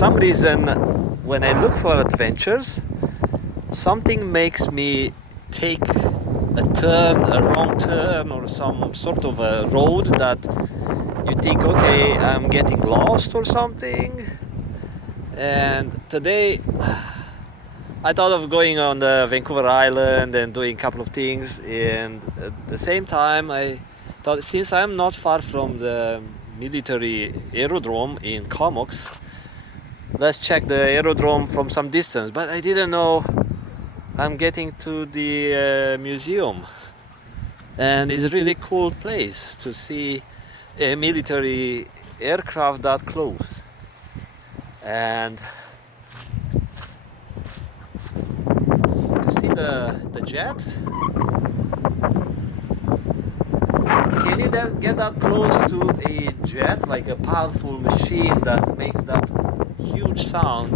some reason, when I look for adventures, something makes me take a wrong turn, or some sort of a road that you think, okay, I'm getting lost or something. And today I thought of going on the Vancouver Island and doing a couple of things, and at the same time I thought, since I'm not far from the military aerodrome in Comox, let's check the aerodrome from some distance. But I didn't know I'm getting to the museum, and it's a really cool place to see a military aircraft that close. And to see the jet, can you get that close to a jet, like a powerful machine that makes that huge sound,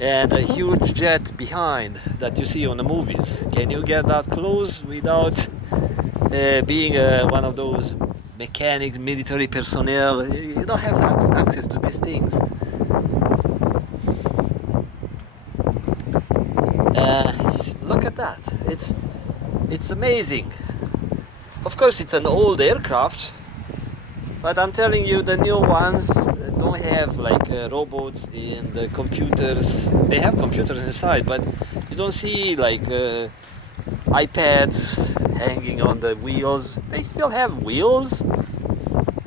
and a huge jet behind that you see on the movies? Can you get that close without being one of those mechanics, military personnel? You don't have access to these things. Look at that, it's amazing. Of course, it's an old aircraft, but I'm telling you, the new ones don't have like robots and computers. They have computers inside, but you don't see like iPads hanging on the wheels. They still have wheels.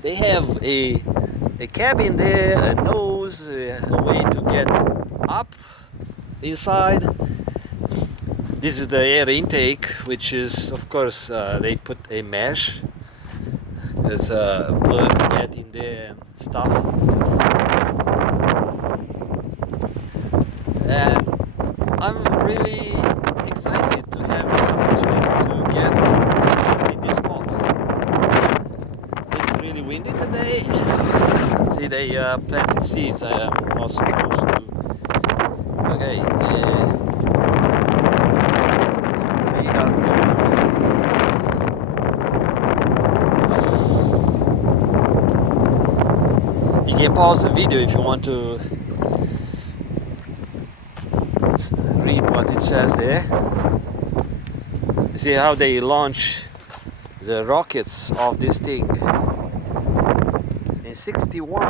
They have a cabin there, a nose, a way to get up inside. This is the air intake, which is, of course, they put a mesh as birds get in there and stuff. And I'm really excited to have this opportunity to get in this spot. It's really windy today. See, they planted seeds. I am not supposed to. Okay. You can pause the video if you want to read what it says there. You see how they launch the rockets of this thing in 61.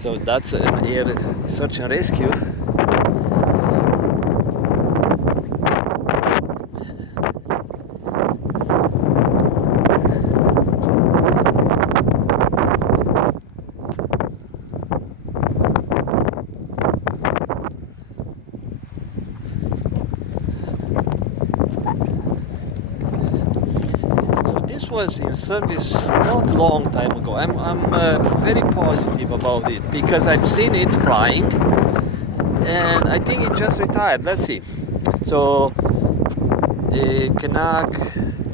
So that's an air search and rescue. This was in service not long time ago. I'm very positive about it because I've seen it flying, and I think it just retired. Let's see. So Canuck,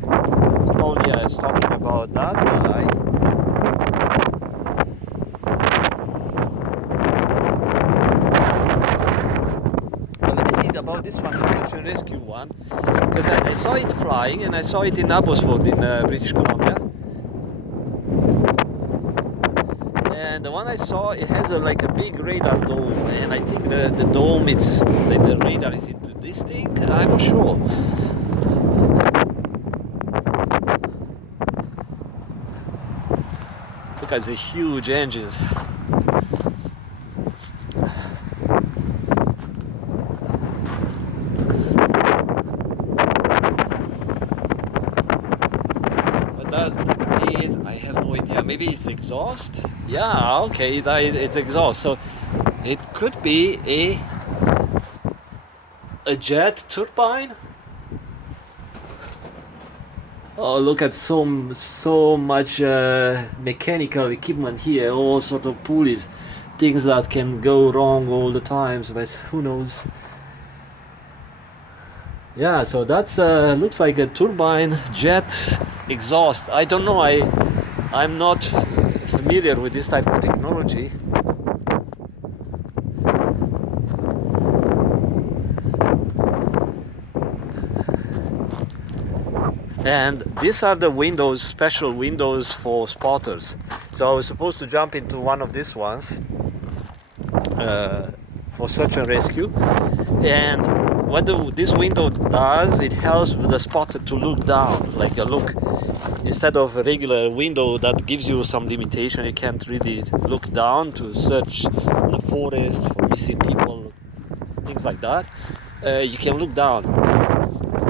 probably I was talking about that guy. Well, let me see about this one, the search and rescue one, because I saw it flying, and I saw it in Abbotsford in British Columbia. And the one I saw, it has like a big radar dome, and I think the dome, it's the radar is into this thing. I'm not sure. Look at the huge engines. I have no idea. Maybe it's exhaust. Yeah, okay, it's exhaust. So it could be a jet turbine. Oh, look at so much mechanical equipment here. All sort of pulleys, things that can go wrong all the times, but who knows. Yeah, so that's looks like a turbine jet exhaust. I don't know. I'm not familiar with this type of technology. And these are the windows, special windows for spotters. So I was supposed to jump into one of these ones for search and rescue. And what this window does, it helps the spotter to look down, like a look. Instead of a regular window that gives you some limitation, you can't really look down to search the forest for missing people, things like that. You can look down.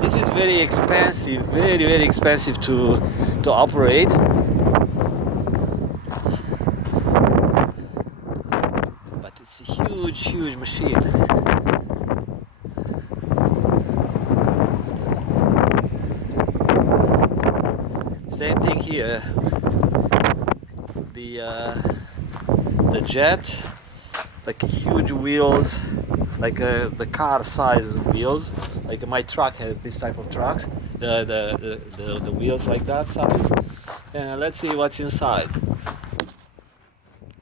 This is very expensive, very expensive to operate. But it's a huge machine. Same thing here. The jet, like huge wheels, like the car size wheels. Like my truck has this type of trucks, the wheels like that size. And let's see what's inside.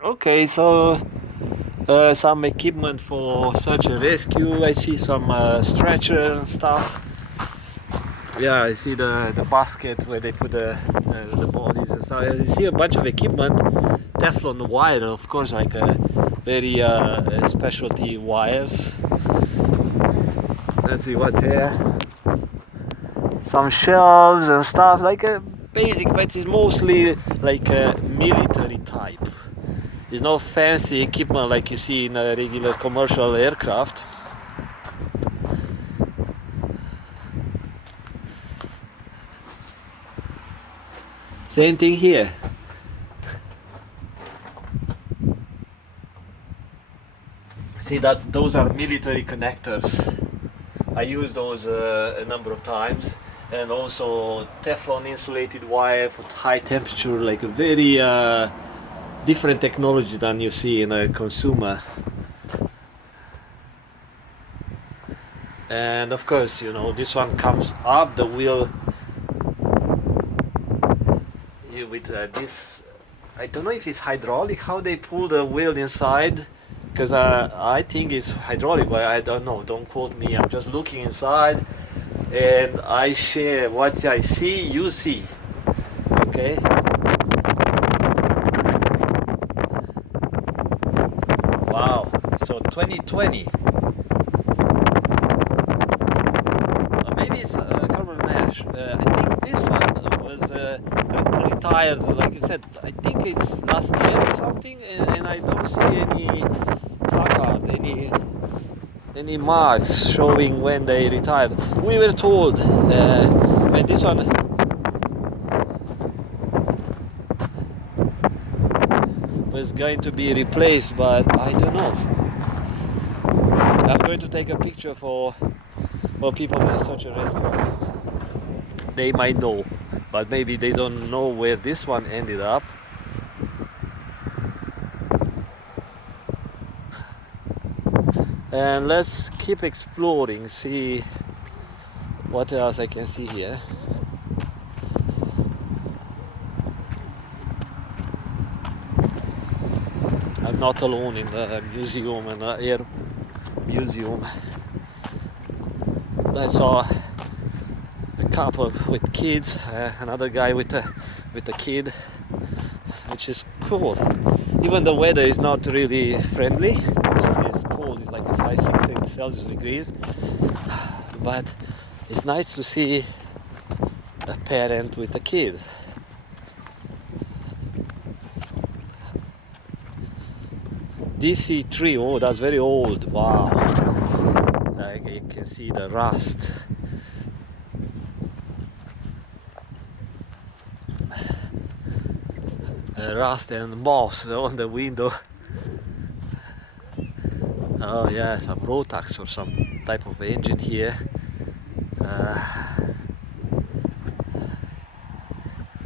Okay, so some equipment for search and rescue. I see some stretcher and stuff. Yeah, I see the basket where they put the bodies and stuff. I see a bunch of equipment, Teflon wire, of course, like very specialty wires. Let's see what's here. Some shelves and stuff, like a basic, but it's mostly like a military type. There's no fancy equipment like you see in a regular commercial aircraft. Same thing here. See that those are military connectors. I use those a number of times, and also Teflon insulated wire for high temperature, like a very different technology than you see in a consumer. And of course, you know, this one comes up the wheel with this. I don't know if it's hydraulic, how they pull the wheel inside, because I think it's hydraulic, but I don't know, don't quote me. I'm just looking inside and I share what I see, you see. Okay. Wow, so 2020. Maybe it's carbon ash. I think this one was retired, like you said. I think it's last year or something, and I don't see any placard, any marks showing when they retired. We were told when this one was going to be replaced, but I don't know. I'm going to take a picture for people in search and rescue. They might know, but maybe they don't know where this one ended up. And let's keep exploring, see what else I can see here. I'm not alone in the museum and air museum. I saw a couple with kids, another guy with a kid, which is cool. Even the weather is not really friendly. It's cold. It's like 5-6 Celsius degrees, but it's nice to see a parent with a kid. DC3, oh, that's very old. Wow, you can see the rust. Rust and moss on the window. Oh yeah, some Rotax or some type of engine here.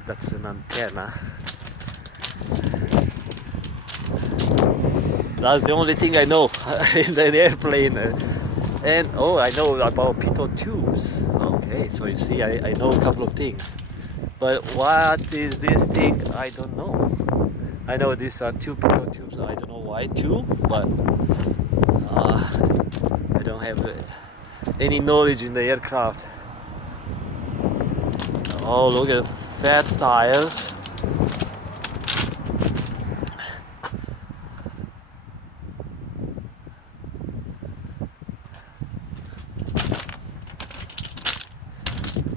That's an antenna. That's the only thing I know in the airplane. And oh, I know about pitot tubes. Okay, so you see, I know a couple of things. But what is this thing? I don't know. I know these are two pitot tubes. I don't know why two, but I don't have any knowledge in the aircraft. Oh, look at fat tires.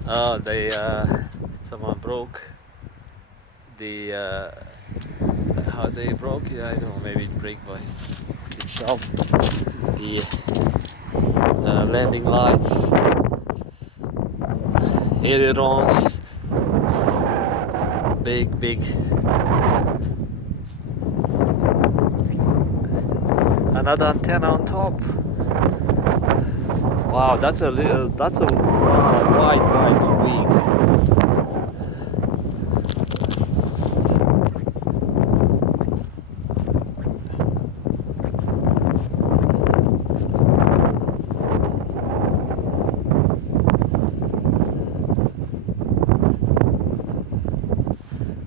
Oh, someone broke the how they broke it. I don't know. Maybe it broke by itself. The landing lights, ailerons, big. Another antenna on top. Wow, that's a wide wing.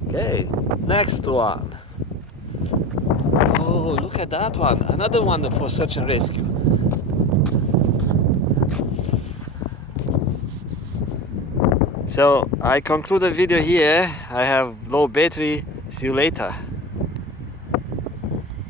Okay, next one. Oh, look at that one. Another one for search and rescue. So I conclude the video here. I have low battery. See you later.